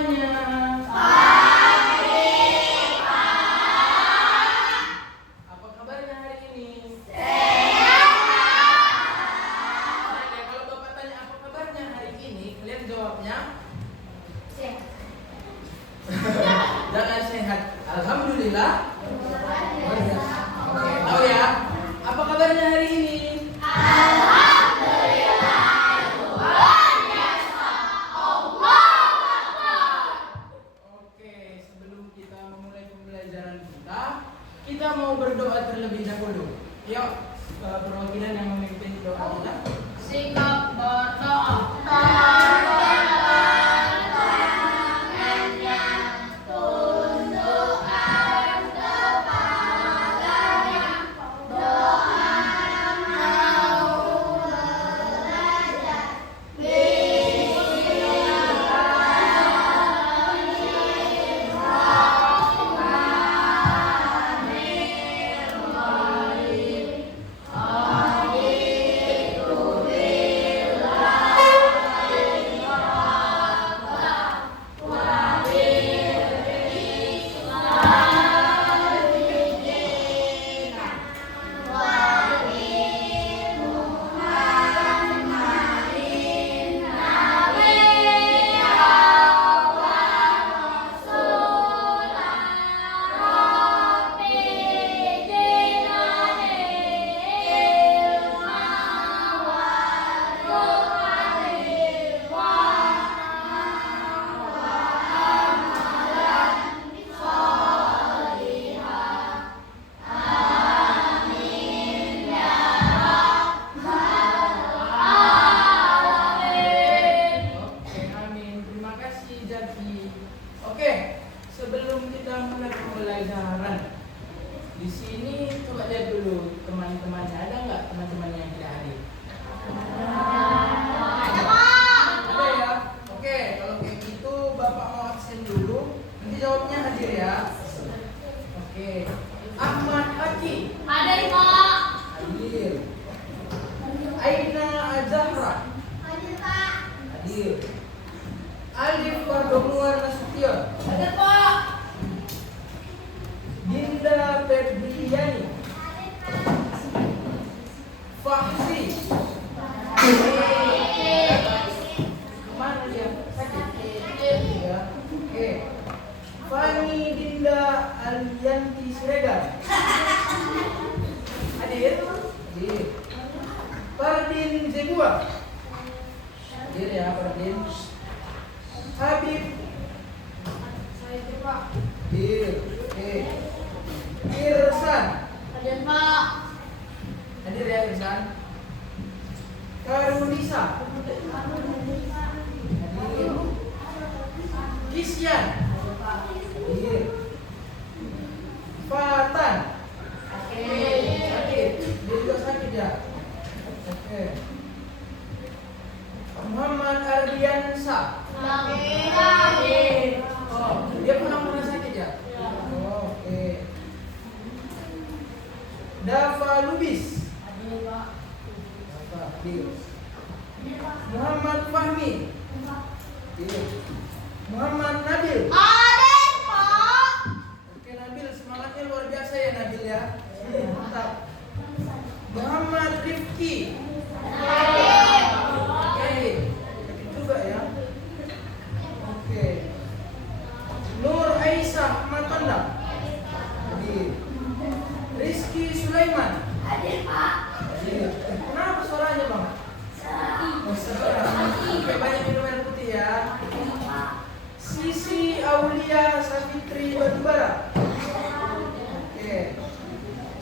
semuanya. Pagi, Pak. Apa kabarnya hari ini? Sehat. Nah, kalau Bapak tanya apa kabarnya hari ini, kalian jawabnya Sehat. jangan sehat. Alhamdulillah. Oke, tahu ya? Apa kabarnya hari ini? Oke, sebelum kita memulai pembelajaran kita mau berdoa terlebih dahulu. Yuk, perwakilan yang memimpin doa kita. Sikap berdoa. Oke, amin. Terima kasih Jaki. Oke, sebelum kita mulai pembelajaran, di sini coba lihat dulu teman-temannya. Ada nggak teman-teman yang tidak hadir? Ada ya? Oke, kalau kayak gitu Bapak mau absen dulu. Nanti jawabnya hadir ya. Oke. Ahmad Aki Hadir, Pak. hadir. Aina Azahra Hadir, Pak. hadir. Alif Wardomuar Nasution, Hadir, Pak. Dinda Febriani, Fahri. Kemana dia? Sakit? Ya. Oke. Fani Dinda Alianti Siregar. Hadir? Hadir. Fardin Zebua. Hadir ya Fardin. Habib. Hadir, Pak. Hadir. Oke. Irsan. Hadir, Pak. Hadir ya Irsan. Karunisa. Hadir. Kisyan. Hadir. Fatan. Sakit. Dia juga sakit ya. Oke. Muhammad Ardiansa. Hadir. Oh, dia pernah sakit ya? Oh, oke. Dava Lubis. Hadir, Pak. Dava, hadir. Muhammad Fahmi. Hadir. Muhammad Nabil. Hadir, Pak. Oke Nabil, semangatnya luar biasa ya Nabil ya. Mantap. Muhammad Rifki. Hadir. Oke, sakit juga ya. Oke. Nur Aisyah Matanda. Hadir. Rizky Sulaiman. Hadir, Pak. Hadir. Kenapa suaranya bang? Oh, serak. Oke, banyak minum air putih ya. Sisi Aulia Safitri Batubara. Oke.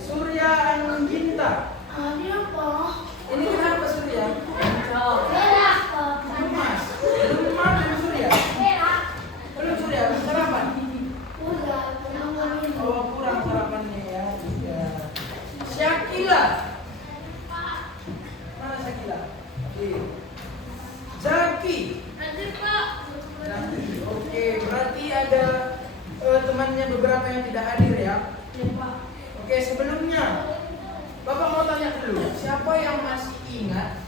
Surya Anginta. Hadir, Pak. Ini kenapa Surya? Merah, Pak. Mas. Belum makan Surya? Merah. Belum Surya, belum sarapan? Udah, tenang. Oh, kurang sarapannya ya. Iya. Syakila. Mana Syakila? Oke. Zaki. Hadir, Pak. Zaki. Oke, berarti ada temannya beberapa yang tidak hadir ya. Hadir, Pak. Oke, sebelumnya Bapak mau tanya dulu, siapa yang masih ingat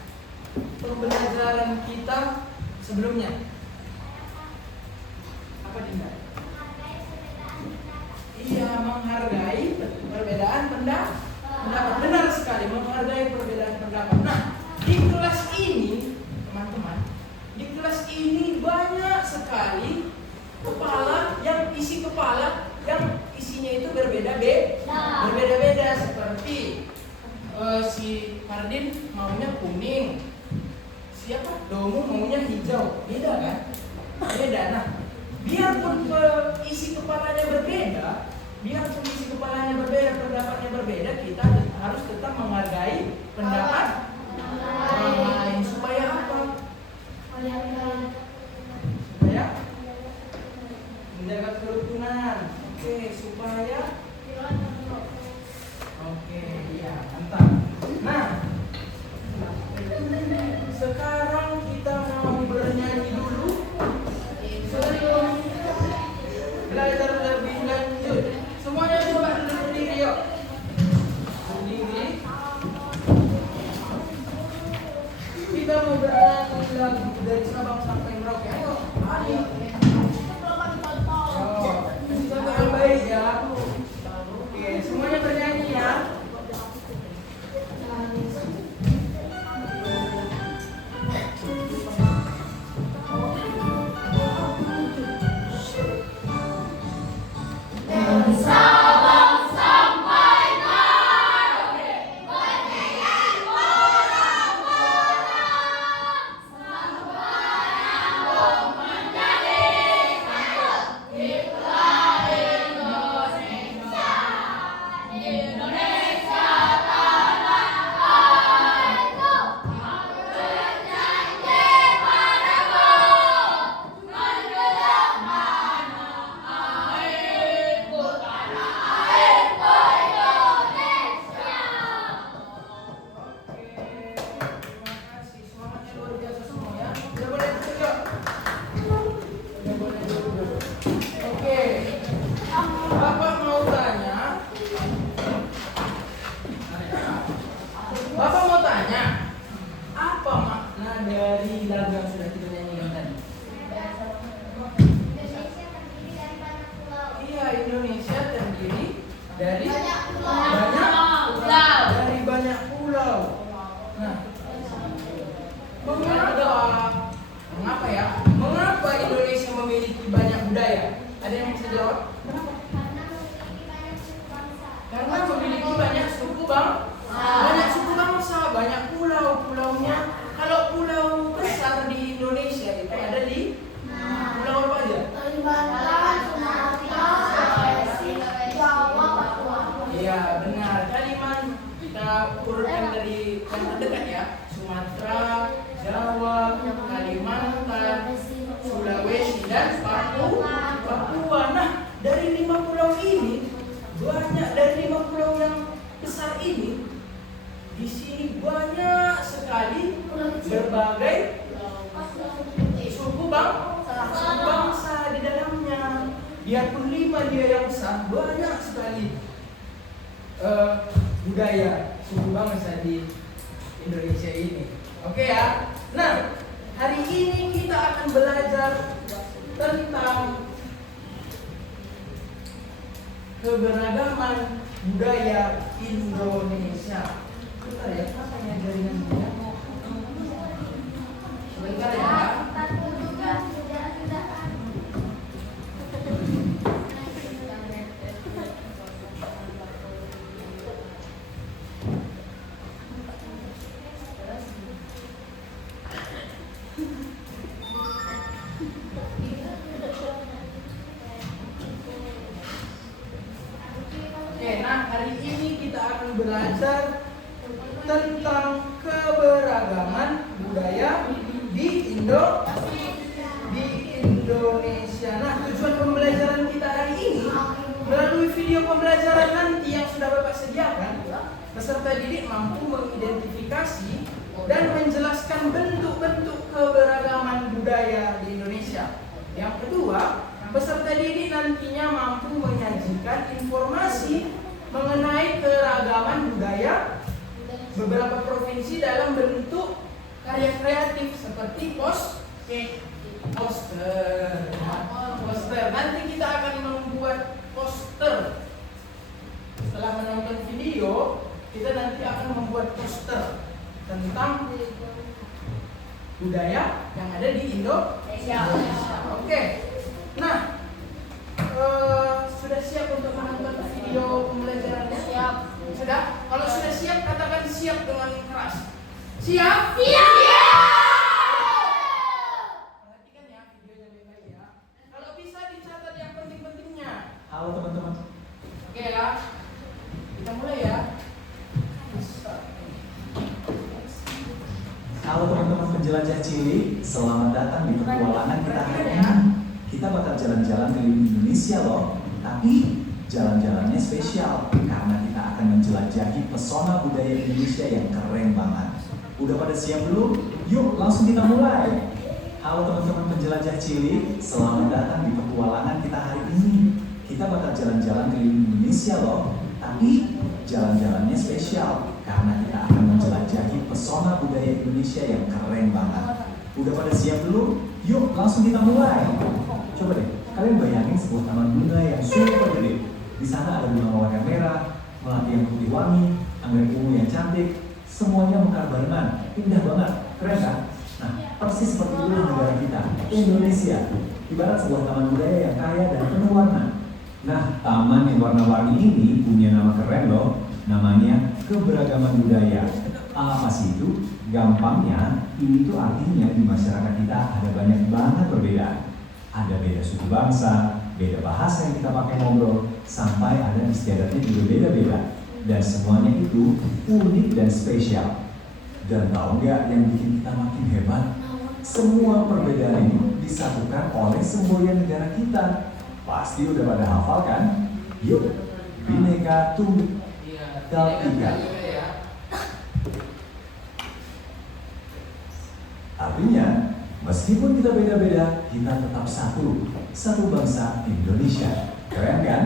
pembelajaran kita sebelumnya? Dinda? Iya, menghargai perbedaan pendapat. Benar sekali, menghargai perbedaan pendapat. Nah, di kelas ini, teman-teman, di kelas ini banyak sekali isi kepala yang isinya itu berbeda-beda seperti si Fardin maunya kuning, siapa Domu maunya hijau, beda kan? Beda. Nah, biarpun isi kepalanya berbeda, pendapatnya berbeda, kita harus tetap menghargai pendapat orang lain. Supaya apa? Supaya menjaga kerukunan. Oke, iya, mantap. Nah, sekarang kita mau bernyanyi dulu sebelum belajar lebih lanjut. Semuanya coba duduk berdiri, yuk. Berdiri. Kita mau bernyanyi lagu dari Sabang sampai Merauke. Ayo, ayo. Contoh yang baik ya. Oke, semuanya bernyanyi ya. Bapak mau tanya, apa makna dari lagu yang sudah kita nyanyikan tadi? Iya, Indonesia terdiri dari banyak pulau. Nah, mengapa ya? Mengapa Indonesia memiliki banyak budaya? Ada yang bisa jawab? Karena memiliki banyak suku bangsa, banyak pulau-pulaunya. Kalau pulau besar di Indonesia itu ada di pulau apa aja? Kalimantan, Sumatera, Sulawesi, Jawa, Papua. Iya, benar. Kalimantan kita urutkan dari yang terdekat ya. Sumatera, Jawa, Kalimantan, Sulawesi dan Papua. Nah, dari 5 pulau ini, dari 5 pulau yang besar ini, di sini banyak sekali berbagai suku bangsa di dalamnya. Biarpun 5 dia yang besar, banyak sekali budaya suku bangsa di Indonesia ini. Oke ya. Nah, hari ini kita akan belajar tentang keberagaman budaya Indonesia. Bentar ya, makanya jaringan dia. Sebentar ya. Oke, nah hari ini kita akan belajar tentang keberagaman budaya di Indonesia. Nah, tujuan pembelajaran kita hari ini melalui video pembelajaran nanti yang sudah Bapak sediakan, peserta didik mampu mengidentifikasi dan menjelaskan bentuk-bentuk keberagaman budaya di Indonesia. Yang kedua, peserta didik nantinya mampu menyajikan informasi mengenai keragaman budaya beberapa provinsi dalam bentuk karya kreatif seperti poster, Poster. Nanti kita akan membuat poster. Setelah menonton video, kita nanti akan membuat poster tentang budaya yang ada di Indonesia. Oke. Nah, sudah siap untuk menonton video pembelajarannya? Siap. Sudah? Kalau sudah siap, katakan siap dengan keras. Siap? Siap. Perhatikan ya videonya baik-baik ya. Kalau bisa dicatat yang penting-pentingnya. Halo teman-teman. Oke ya. Kita mulai ya. Halo teman-teman penjelajah cilik, selamat datang di petualangan kita hari ini. Kita bakal jalan-jalan keliling Indonesia loh, tapi jalan-jalannya spesial karena kita akan menjelajahi pesona budaya Indonesia yang keren banget. Udah pada siap belum? Yuk langsung kita mulai. Halo teman-teman penjelajah cilik, selamat datang di petualangan kita hari ini. Kita bakal jalan-jalan keliling Indonesia loh, tapi jalan-jalannya spesial karena kita akan menjelajahi pesona budaya Indonesia yang keren banget. Udah pada siap belum? Yuk langsung kita mulai. Coba deh, kalian bayangin sebuah taman bunga yang super gede. Di sana ada bunga mawar yang merah, melati yang putih wangi, anggrek ungu yang cantik, semuanya mekar barengan. Indah banget, keren kan? Nah, persis seperti itulah negara kita, Indonesia. Ibarat sebuah taman budaya yang kaya dan penuh warna. Nah, taman yang warna-warni ini punya nama keren loh. Namanya keberagaman budaya. Apa sih itu? Gampangnya, ini tuh artinya di masyarakat kita ada banyak banget perbedaan. Ada beda suku bangsa, beda bahasa yang kita pakai ngobrol, sampai ada istiadatnya juga beda-beda. Dan semuanya itu unik dan spesial. Dan tahu nggak yang bikin kita makin hebat? Semua perbedaan ini disatukan oleh semboyan negara kita. Pasti udah pada hafal kan? Yuk, Bhinneka Tunggal Ika. Artinya, meskipun kita beda-beda, kita tetap satu bangsa Indonesia. Keren kan?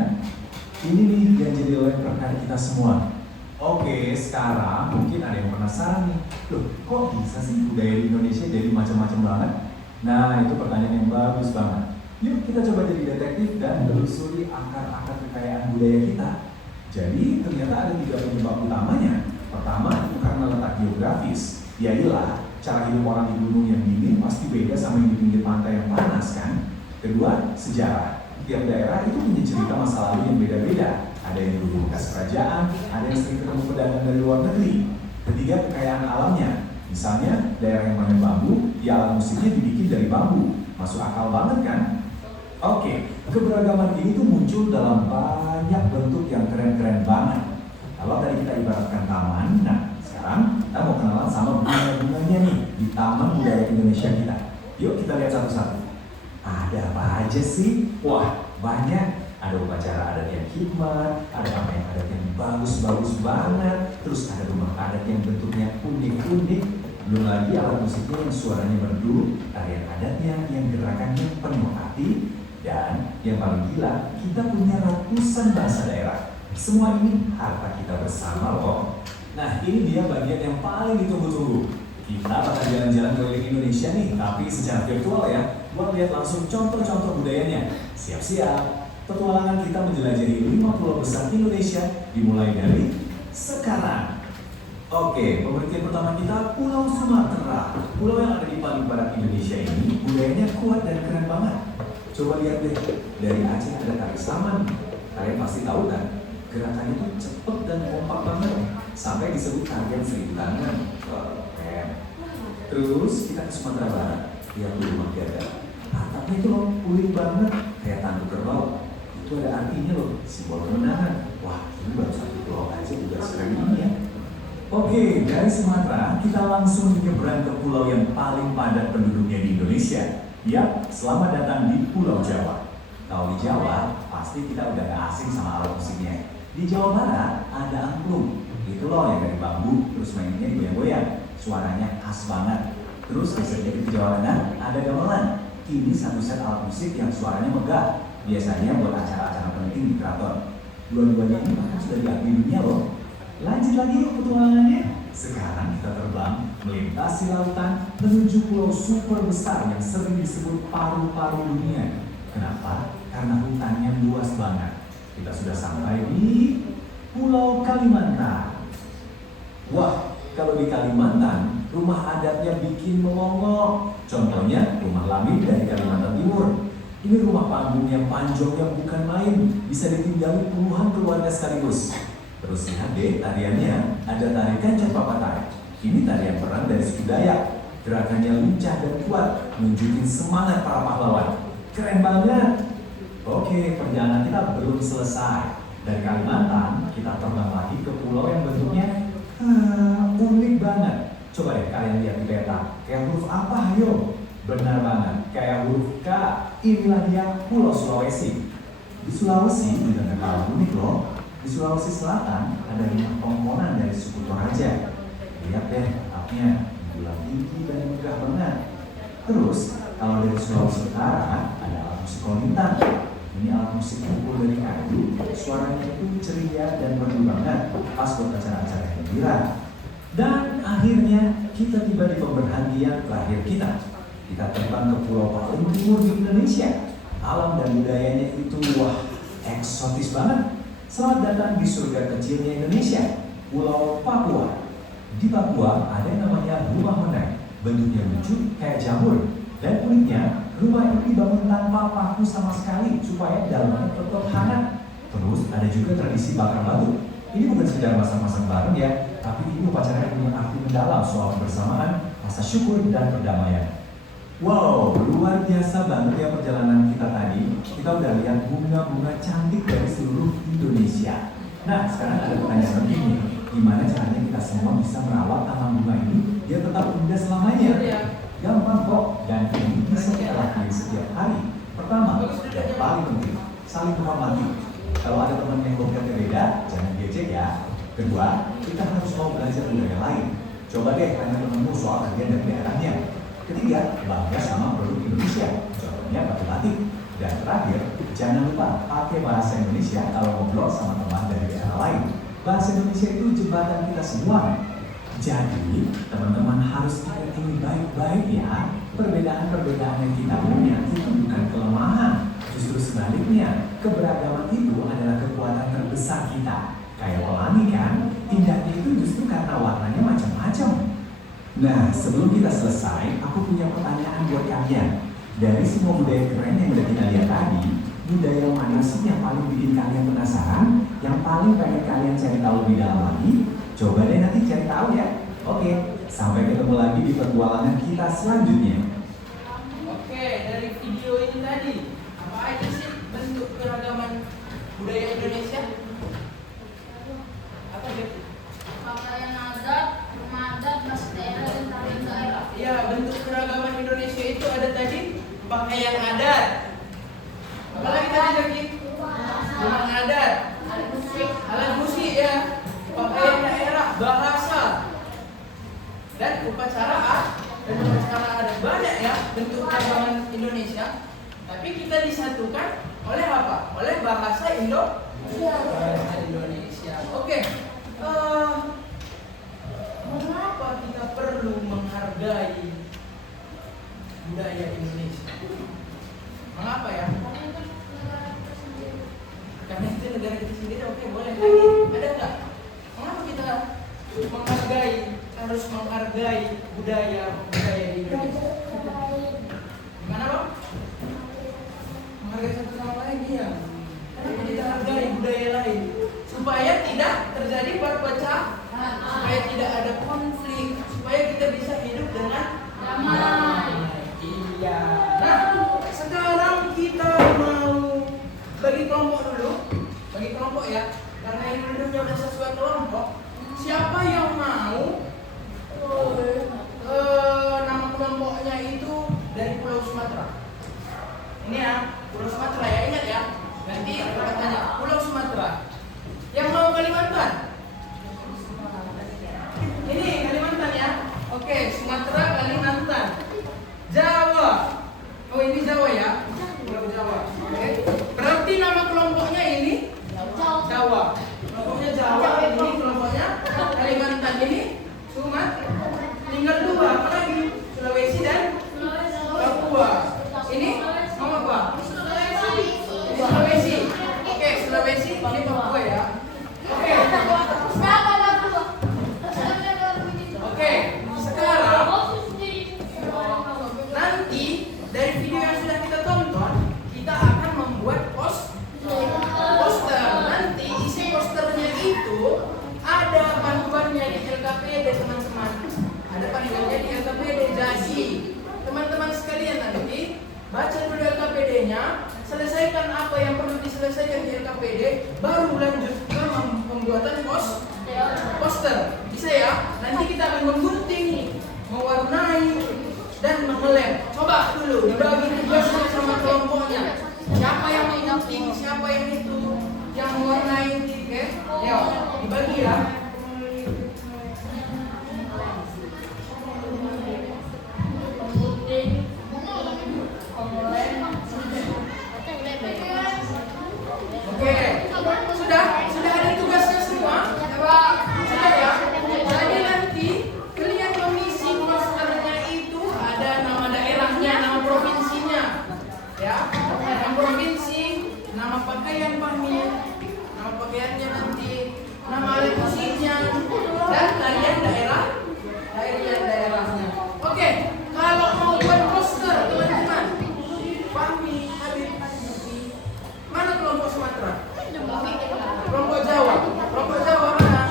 Ini nih yang jadi oleh perkara kita semua. Oke, sekarang mungkin ada yang penasaran nih. Loh, kok bisa sih budaya di Indonesia jadi macam-macam banget? Nah, itu pertanyaan yang bagus banget. Yuk kita coba jadi detektif dan telusuri akar-akar kekayaan budaya kita. Jadi ternyata ada 3 penyebab utamanya. Pertama itu karena letak geografis. Yaelah, cara hidup orang di gunung yang dingin pasti beda sama yang di pinggir pantai yang panas kan. Kedua, sejarah. Tiap daerah itu punya cerita masa lalu yang beda-beda. Ada yang dulu bekas kerajaan, ada yang sering ketemu pedagang dari luar negeri. Ketiga, kekayaan alamnya. Misalnya daerah yang panen bambu, ya alat musiknya dibikin dari bambu. Masuk akal banget kan? Oke, keberagaman ini tuh muncul dalam banyak bentuk yang keren-keren banget. Kalau tadi kita ibaratkan taman, nah sekarang kita mau kenalan sama bunga-bunganya nih di Taman Budaya Indonesia kita. Yuk kita lihat satu-satu. Ada apa aja sih? Wah, banyak. Ada upacara adat yang hikmat, ada pakaian adat yang bagus-bagus banget, terus ada rumah adat yang bentuknya unik-unik, belum lagi alat musiknya yang suaranya merdu, tarian adatnya yang gerakannya penuh hati. Dan yang paling gila, kita punya ratusan bahasa daerah. Semua ini harta kita bersama loh. Nah, ini dia bagian yang paling ditunggu-tunggu. Kita bakal jalan-jalan keliling Indonesia nih, tapi secara virtual ya. Buat lihat langsung contoh-contoh budayanya. Siap-siap. Petualangan kita menjelajahi 5 pulau besar Indonesia dimulai dari sekarang. Oke, pengertian pertama kita Pulau Sumatera. Pulau yang ada di paling barat Indonesia ini budayanya kuat dan keren banget. Coba lihat deh, dari Aceh ada tari saman. Kalian pasti tahu kan, gerakannya itu cepet dan kompak banget, sampai disebut tarian 1000 tangan. Keren. Terus kita ke Sumatera Barat, lihat tuh rumah gada. Atapnya itu loh, unik banget, kayak tanduk kerbau. Itu ada artinya loh, simbol kemenangan. Wah, ini baru satu pulau aja juga sekeren ini ya. Oke, dari Sumatera kita langsung nyebrang ke pulau yang paling padat penduduknya di Indonesia. Yap, selamat datang di Pulau Jawa. Kalau di Jawa, pasti kita udah gak asing sama alat musiknya. Di Jawa Barat ada angklung. Itu loh yang dari bambu, terus mainnya digoyang-goyang. Suaranya khas banget. Terus geser di Jawa Tengah ada gamelan. Ini satu set alat musik yang suaranya megah. Biasanya buat acara-acara penting di keraton. Dua-duanya ini bahkan sudah diakui dunia loh. Lanjut lagi yuk petualangannya. Sekarang kita terbang melintasi lautan menuju pulau super besar yang sering disebut paru-paru dunia. Kenapa? Karena hutannya luas banget. Kita sudah sampai di Pulau Kalimantan. Wah, kalau di Kalimantan, rumah adatnya bikin melongo. Contohnya, rumah Lamin dari Kalimantan Timur. Ini rumah panggung yang panjangnya bukan main, bisa ditinggali puluhan keluarga sekaligus. Terus lihat deh tariannya, ada tarikan Capapatai. Ini tarian perang dari suku Dayak. Gerakannya lincah dan kuat, nunjukin semangat para pahlawan. Keren banget. Oke, perjalanan kita belum selesai. Dari Kalimantan, kita terbang lagi ke pulau yang bentuknya unik banget. Coba deh kalian lihat di peta. Kayak huruf apa, ayo? Benar banget, kayak huruf K. Inilah dia Pulau Sulawesi. Di Sulawesi juga gak kalah unik loh. Di Sulawesi Selatan ada 5 tongkonan dari suku Toraja. Lihat deh atapnya, bulat tinggi dan megah banget. Terus, kalau dari Sulawesi Utara ada alat musik kolintang. Ini alat musik pukul dari kayu, suaranya itu ceria dan merdu banget, pas buat acara-acara gembira. Dan akhirnya kita tiba di pemberhentian terakhir kita. Kita terbang ke pulau paling timur di Indonesia. Alam dan budayanya itu wah, eksotis banget. Selamat datang di surga kecilnya Indonesia, Pulau Papua. Di Papua ada yang namanya rumah menek, bentuknya lucu kayak jamur. Dan uniknya, rumah ini dibangun tanpa paku sama sekali supaya dalamnya tetap hangat. Terus ada juga tradisi bakar batu. Ini bukan sekedar masak-masak bareng ya, tapi ini upacara yang punya arti mendalam soal kebersamaan, rasa syukur dan perdamaian. Wow, luar biasa banget ya perjalanan kita tadi. Kita udah lihat bunga-bunga cantik dari seluruh Indonesia. Nah, sekarang ada pertanyaan begini, gimana caranya kita semua bisa merawat taman bunga ini biar tetap indah selamanya? Gampang kok, dan ini bisa kita lakukan setiap hari. Pertama, yang paling penting, saling menghormati. Kalau ada teman yang logatnya beda, jangan diejek ya. Kedua, kita harus mau belajar budaya lain. Coba deh tanya temenmu soal bagian dari daerahnya. Ketiga, bangga sama produk Indonesia, contohnya batik-batik. Dan terakhir, jangan lupa pakai bahasa Indonesia kalau ngobrol sama teman dari daerah lain. Bahasa Indonesia itu jembatan kita semua. Jadi, teman-teman harus ingat ini baik-baik ya. Perbedaan-perbedaan yang kita punya itu bukan kelemahan. Justru sebaliknya, keberagaman itu adalah kekuatan terbesar kita. Kayak pelangi kan, indahnya itu justru karena warnanya macam-macam. Nah, sebelum kita selesai, aku punya pertanyaan buat kalian. Dari semua budaya keren yang udah kita lihat tadi, budaya mana sih yang paling bikin kalian penasaran? Yang paling pengen kalian cari tahu lebih dalam lagi? Coba deh nanti cari tahu ya. Oke, sampai ketemu lagi di petualangan kita selanjutnya. Oke, dari video ini tadi, apa aja sih bentuk keragaman budaya Indonesia? Apa gitu? Pakaian adat, rumah adat, bahasa daerah, dan tarian daerah. Ya, bentuk keragaman Indonesia itu ada tadi pakaian adat. Apa lagi tadi? Rumah adat, alat musik ya, pakaian daerah, bahasa, dan upacara ada banyak ya bentuk keragaman Indonesia. Tapi kita disatukan oleh apa? Oleh bahasa Indonesia. Oke. Mengapa kita perlu menghargai budaya Indonesia? Mengapa ya? Karena itu negara kita sendiri. Oke, boleh lagi. Ada nggak? Mengapa kita harus menghargai budaya di Indonesia? Gimana Bang? Menghargai satu sama lain ya. Jadi kita hargai budaya lain supaya tidak terjadi perpecahan, supaya tidak ada konflik, supaya kita bisa hidup dengan damai. Iya. Nah, sekarang kita mau bagi kelompok dulu, bagi kelompok ya, karena ini hidupnya udah sesuai kelompok. Siapa yang mau nama kelompoknya itu dari Pulau Sumatera? Ini ya, Pulau Sumatera ya, ingat ya. Nanti kita tanya Pulau Sumatera. Yang mau Kalimantan? Ini Kalimantan ya. Oke, Sumatera, Kalimantan. Jawa. Oh, ini Jawa ya. Pulau Jawa. Oke. Berarti nama kelompoknya ini Jawa. Kelompoknya Jawa. Ini kelompoknya Kalimantan, ini Sumatera. Tinggal dua, apa lagi? Sulawesi dan Papua. Ini mau apa? selesaikan di LKPD, baru lanjut ke pembuatan poster. Bisa ya? Nanti kita akan menggunting, mewarnai, dan mengelem. Coba dulu dibagi tugasnya sama kelompoknya. Siapa yang menggunting, siapa yang itu, yang mewarnai, oke? Yuk, dibagi ya. Oke, sudah ada tugasnya semua? Sudah ya? Jadi nanti kalian mengisi posternya itu ada nama daerahnya, nama provinsinya, ya, nama provinsi, nama pakaian pamit, nama pakaiannya nanti, nama alat musiknya, dan tarian daerahnya. Oke, kalau mau buat poster teman-teman, Fahmi, Habib, mana kelompok Sumatera? Kelompok Jawa. Kelompok Jawa mana?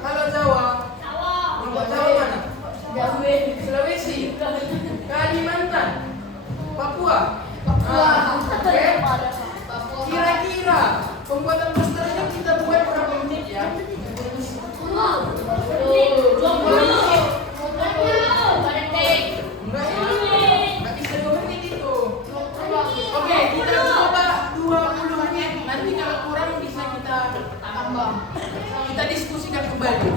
Halo Jawa. Kelompok Jawa mana? Sulawesi. Kalimantan. Papua. Oke. Kira-kira pembuatan posternya kita buat berapa menit ya? 20 menit. Enggak ya? Nggak bisa 2 menit itu. Oke, kita coba 20 menit. Nanti kalau kurang bisa kita tambah. Kita diskusikan kembali.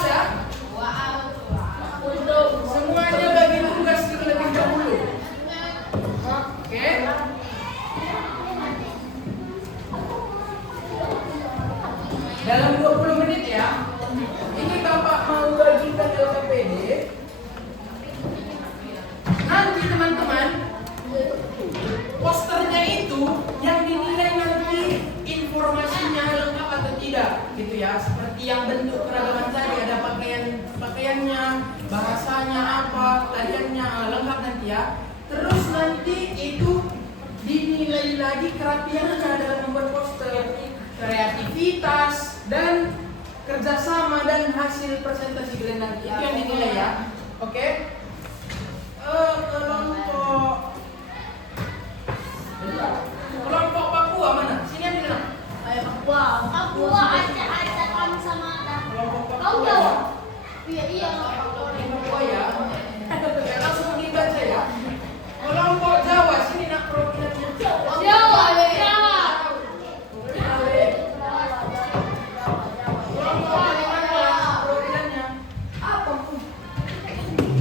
Ya? Semuanya bagi tugas terlebih dahulu. Oke. Dalam 20 menit ya. Ini Bapak mau bagikan LKPD. Nanti teman-teman, posternya itu yang dinilai nanti informasinya lengkap atau tidak, gitu ya. Seperti yang bentuk keragaman tadi, ada pakaiannya, bahasanya apa, tariannya lengkap nanti ya. Terus nanti itu dinilai lagi kerapiannya dalam membuat poster, kreativitas dan kerjasama dan hasil presentasi kalian nanti itu yang dinilai ya. Oke. Kelompok Papua mana? Sini ambil nak. Papua ada kami sama ada. Kelompok Kau Papua. tahu? Ya? Iya. Papua ya. Ya, langsung dibaca ya. Kelompok Jawa sini nak perwakilannya. Jawa. Kelompok Kalimantan perwakilannya.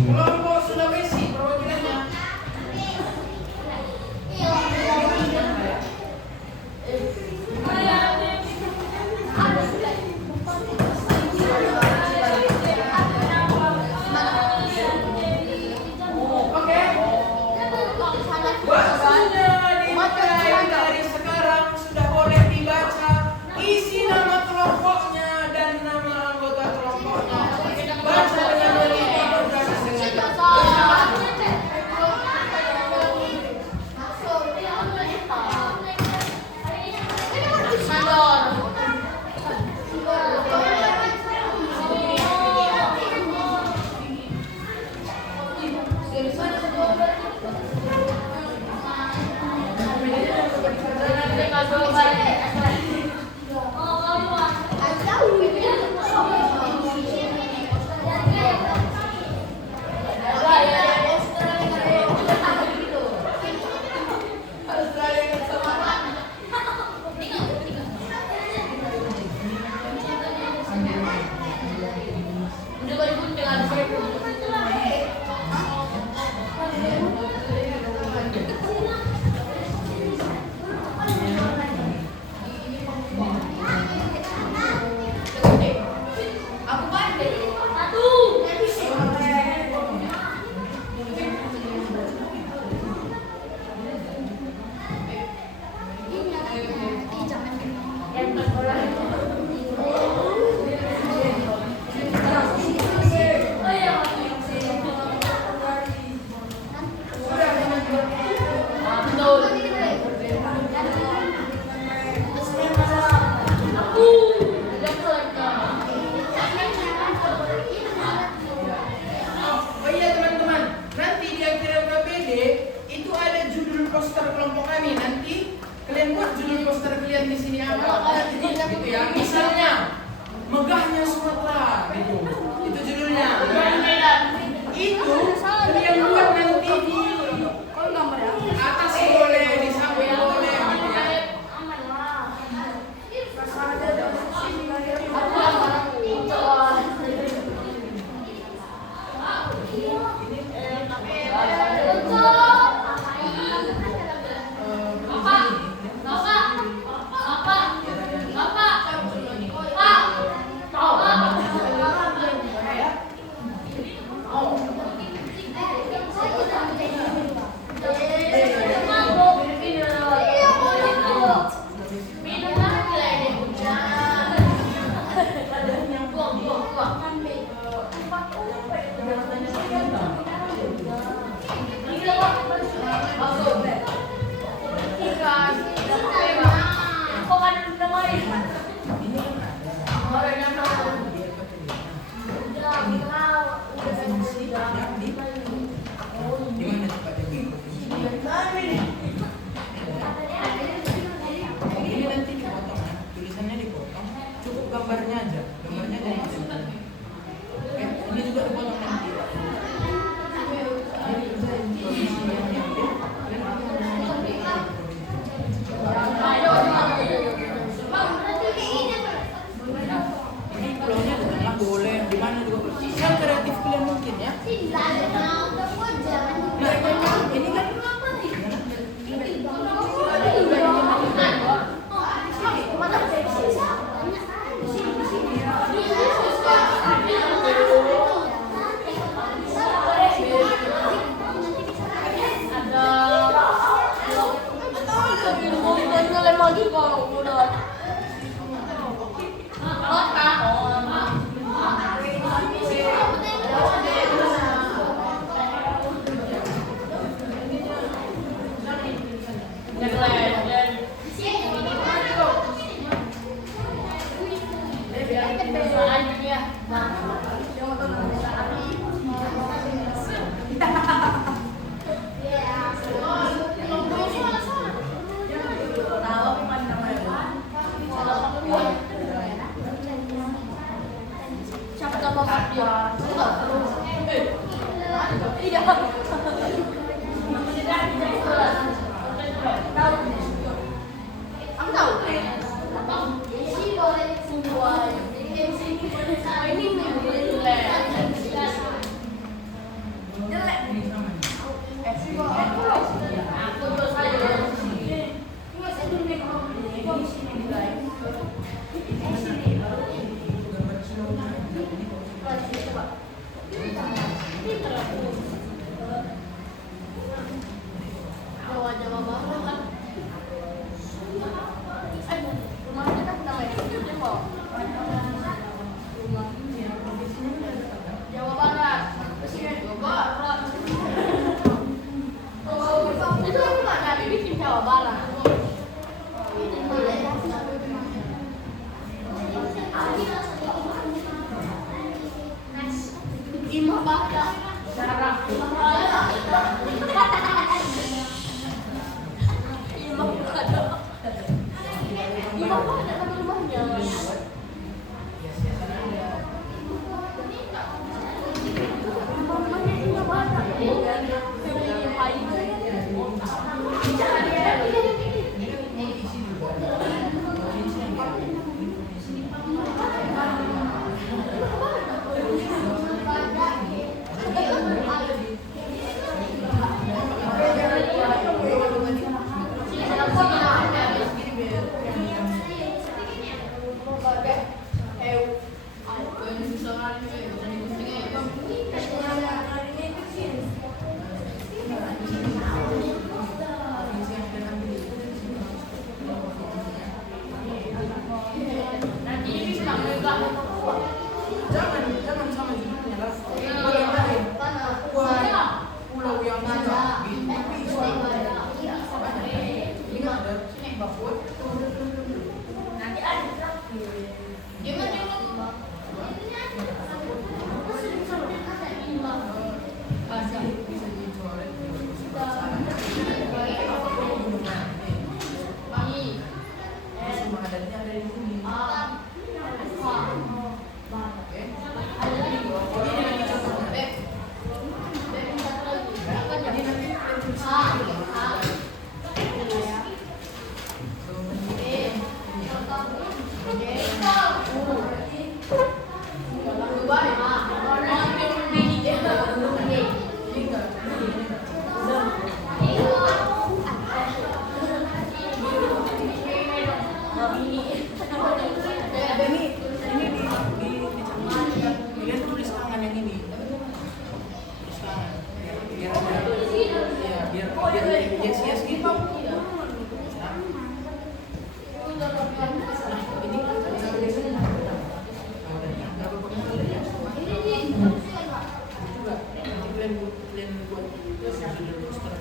Kelompok Sulawesi perwakilannya. jangan tanya kita. Ini kan ada. Gimana cepatnya gitu? Ini nanti dipotong ya, tulisannya dipotong, cukup gambarnya aja yang dipotong. Ini juga dipotong nanti. Jadi bisa posisi yang diambil, ini pulaunya di tengah boleh, di mana juga boleh. Yang kreatif kalian mungkin ya. Ini kan lagi kalau udah siapa nama dia? Tidak. Aku tahu. Si boleh semua. Ini jelek. Jelek. Aku terus aja. Jawa baru kan. Rumahnya kan namanya Jawa. Jawa Barat. Jawa Barat. Itu aku nggak dari bikin Jawa Barat. Imah Bata. Cara. buat itu sudah roster.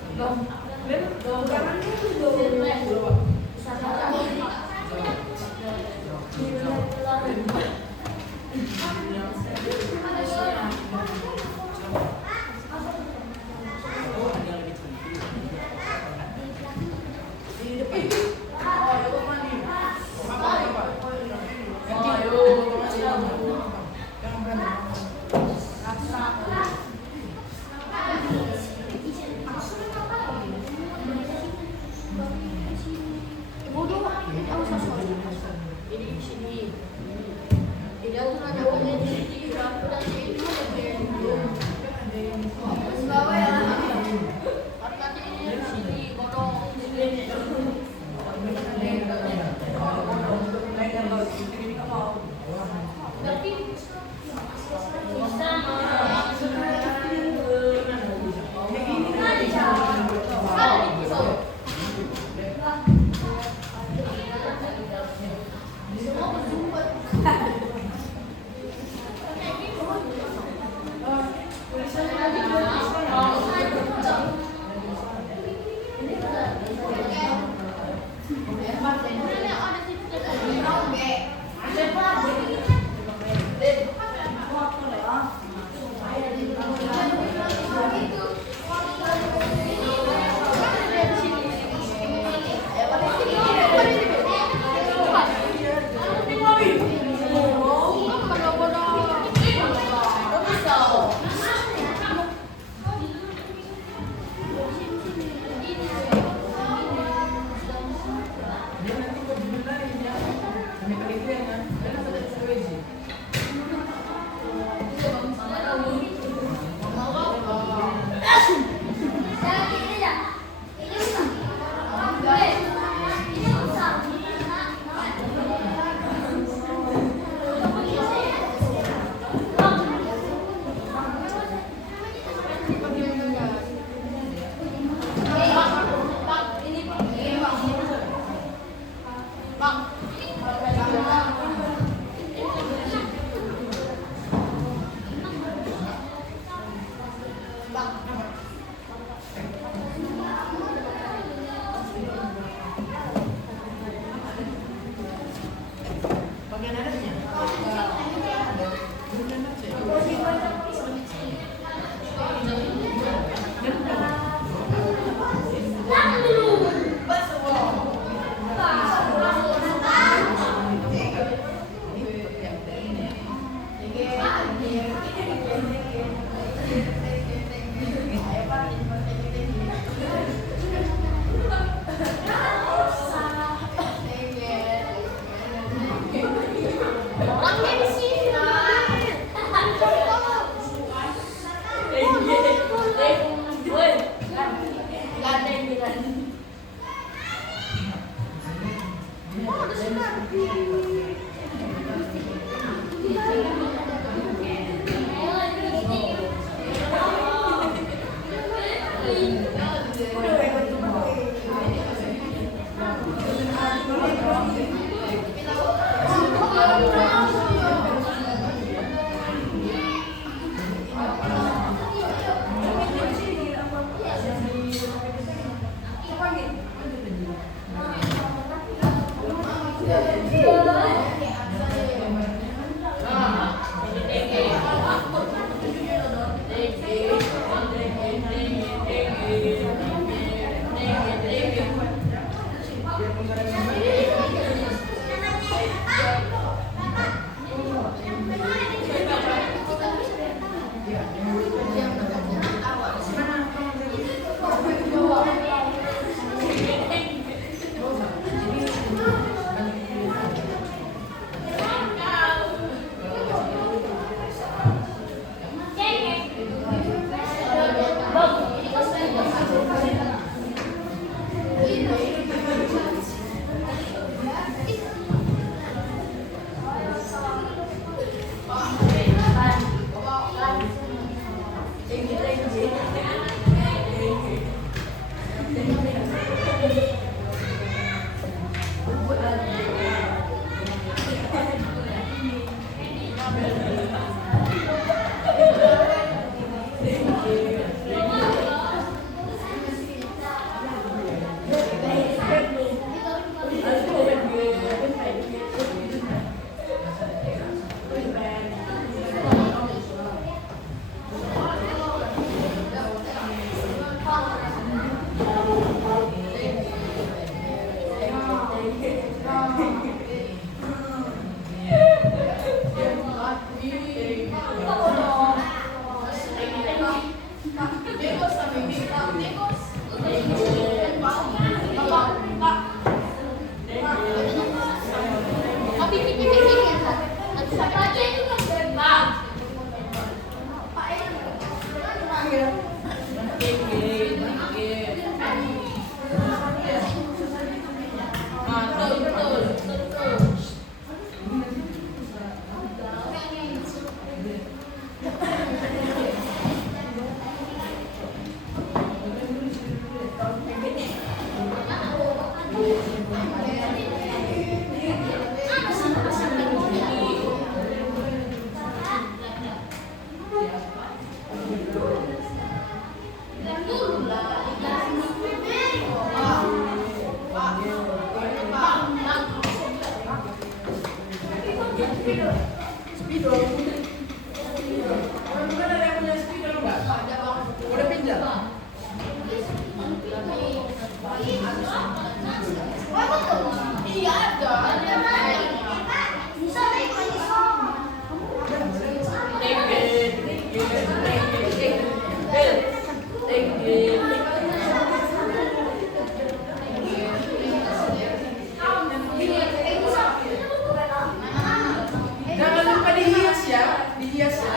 Jangan lupa dihias ya, dihias ya.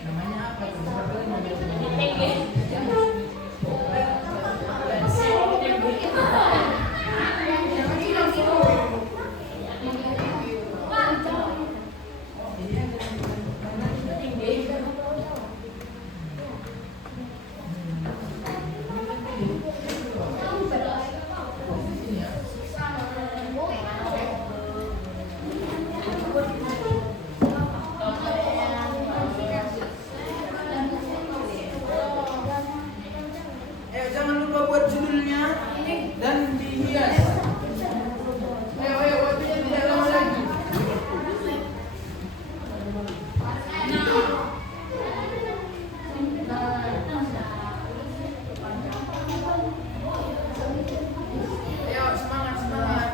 Namanya apa? Jangan lupa buat judulnya dan dihias. Ayo, waktunya tidak lama lagi. Ayo, semangat, semangat.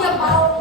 Iya, Pak.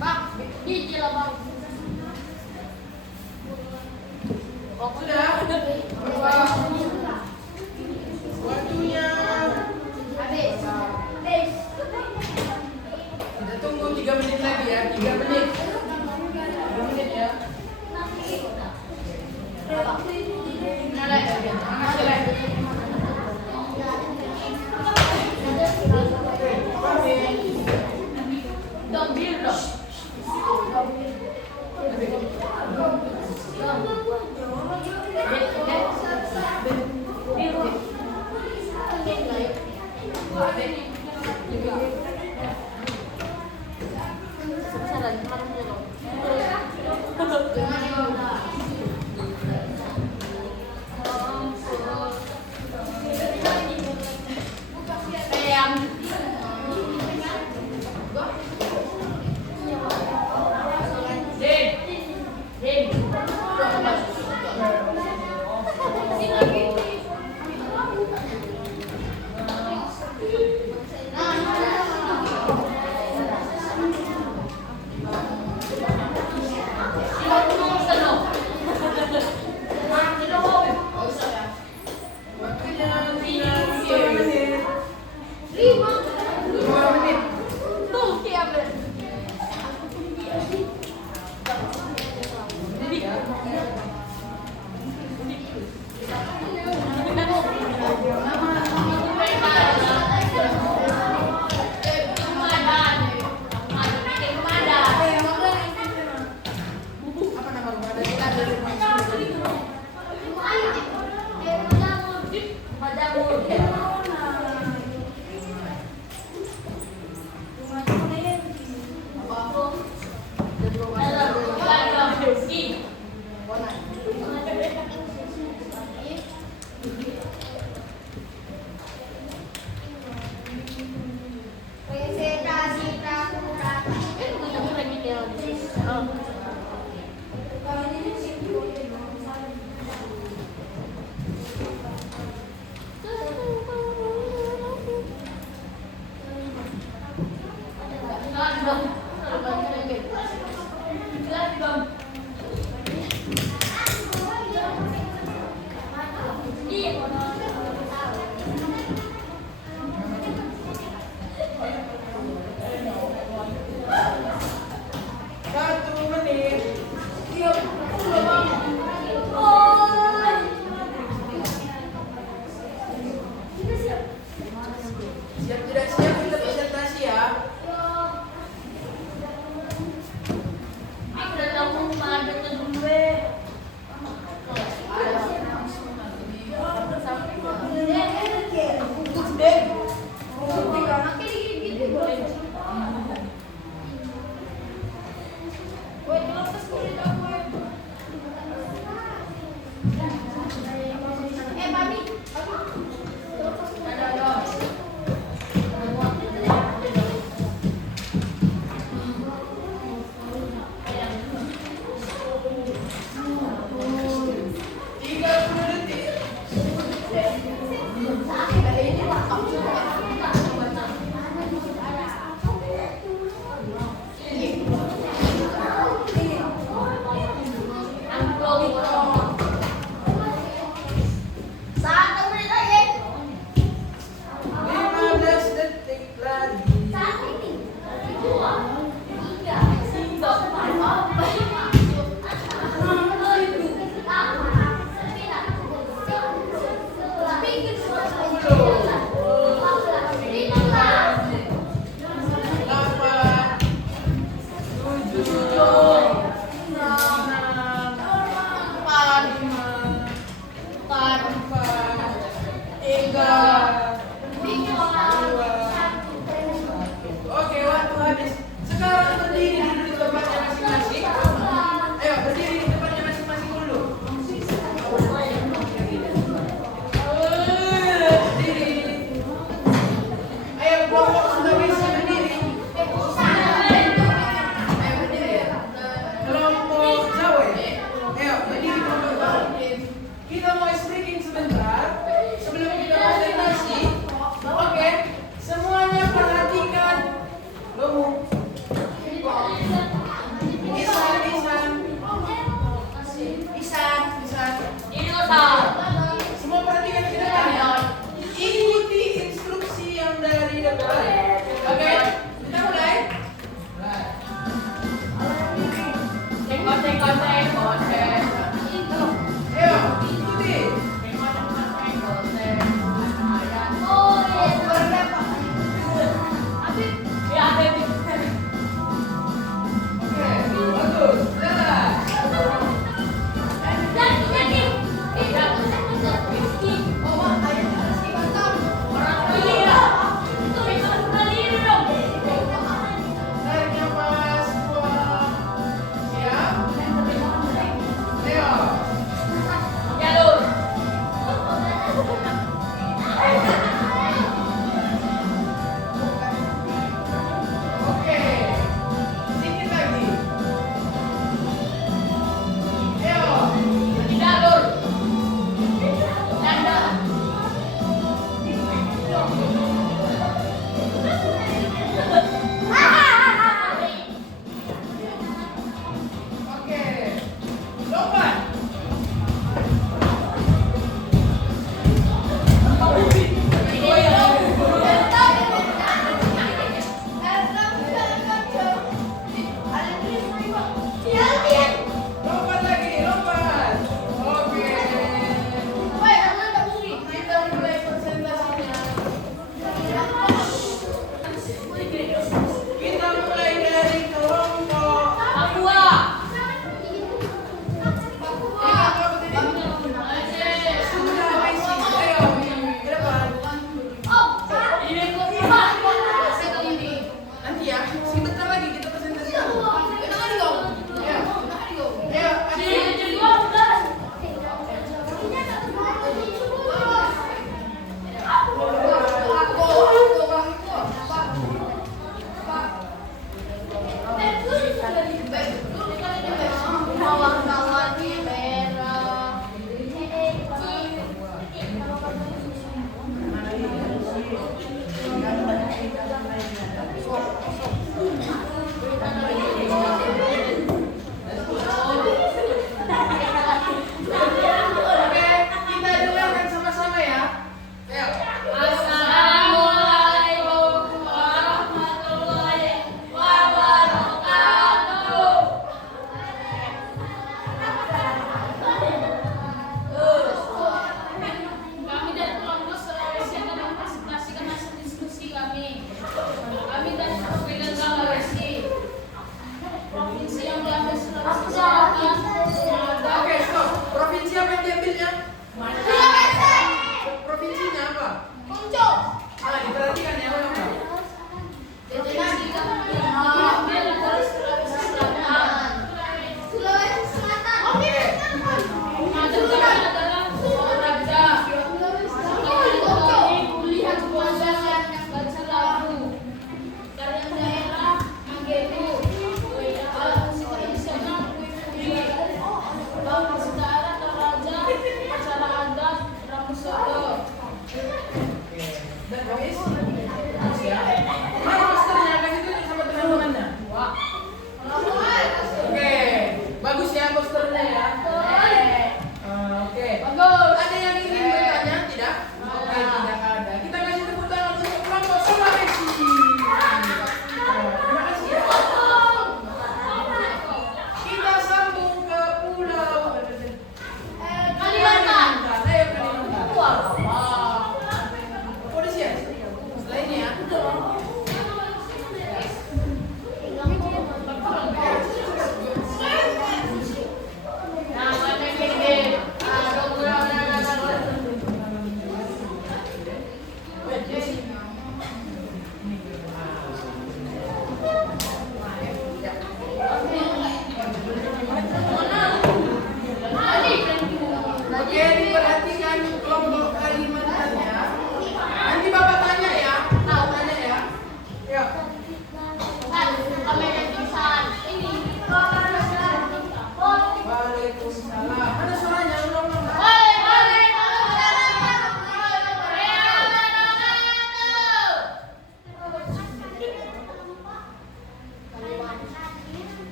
Bang, biji lah bang. Sudah. Waktunya. Habis. Kita tunggu 3 menit lagi ya. 3 menit. 3 menit ya.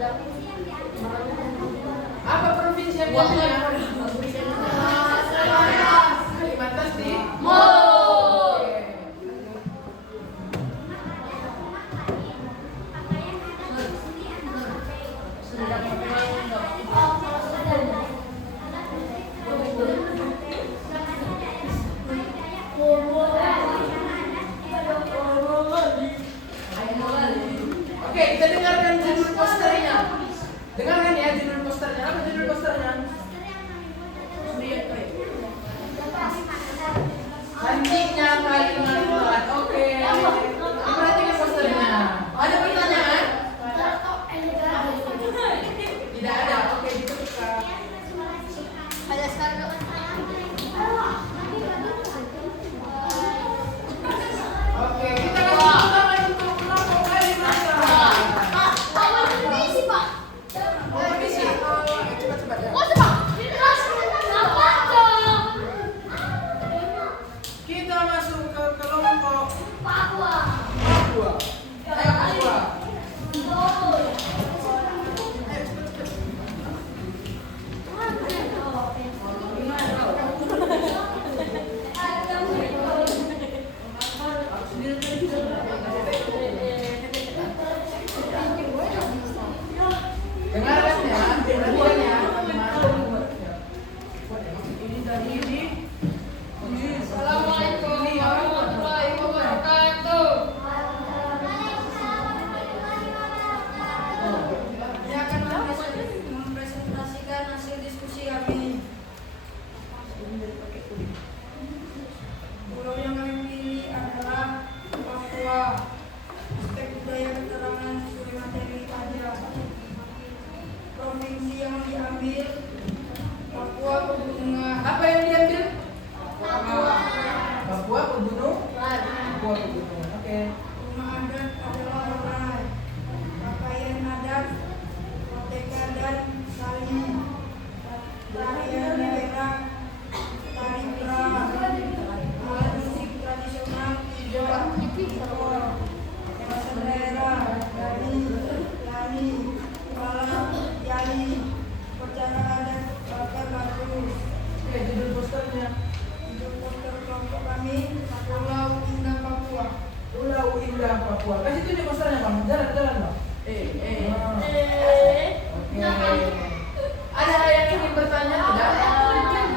Apa provinsi yang diambilnya? Kalimantan Timur. Oke, kita dengarkan judul posternya. Dengarkan ya judul posternya. Apa judul posternya? Cantiknya Kalimantan. Oke. Diperhatikan posternya. Ada pertanyaan? Tidak ada. Oke, ditukar. Ada sekarang. Oke, kita kasih tepuk tangan untuk kelompok Kalimantan. Permisi. Cepat-cepat ya. Kita masuk ke kelompok Papua. Ayo Papua. Ayo cepat-cepat. Dengarkan ya, perhatikan ya, teman-teman. Ini dari ini. Assalamualaikum warahmatullahi wabarakatuh. Saya akan mempresentasikan hasil diskusi kami. Pulau yang kami pilih adalah Papua. Aspek budaya keterangan sesuai materi aja. Provinsi yang diambil Papua Pegunungan. Apa yang diambil? Papua. Papua Pegunungan. Papua Pegunungan. Oke. Rumah adat adalah Orai. Pakaian adat Merdeka dan Sali. Tarian daerah tari kera. Alat musik tradisional tidak ikor. Bahasa daerah dari lani, balap, yali. Upacara adat bakar batu. Oke, judul posternya. Untuk poster kelompok kami Pulau Indah Papua. Pulau Indah Papua. Kasih tunjuk posternya bang. Jalan bang. Oke. Ada yang ingin bertanya tidak?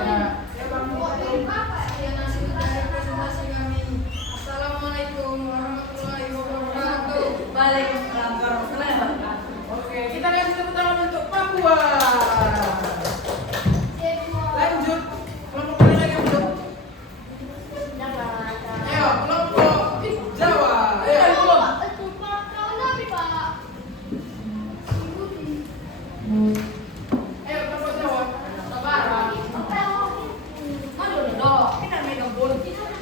Nah, ya bang. Sekian hasil dari presentasi kami. Assalamualaikum warahmatullahi wabarakatuh. Oke, kita kasih tepuk tangan untuk Papua. Lanjut, kelompok mana lagi belum? Ayo, kelompok Jawa. Ayo. Ayo, kelompok Jawa.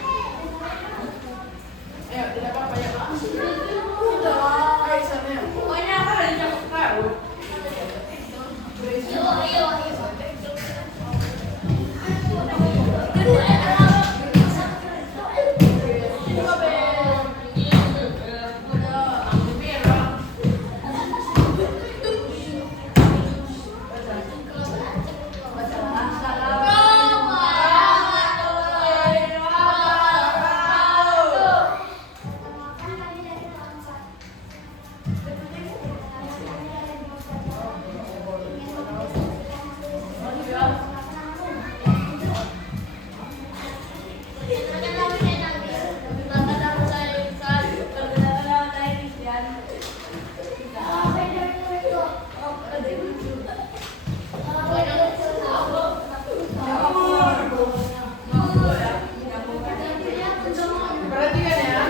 Ayo, tidak apa-apa ya. Ayo, sana. Taruh. Perhatikan ya.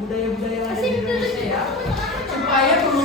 budaya-budaya yang ada di Indonesia ya, supaya dulu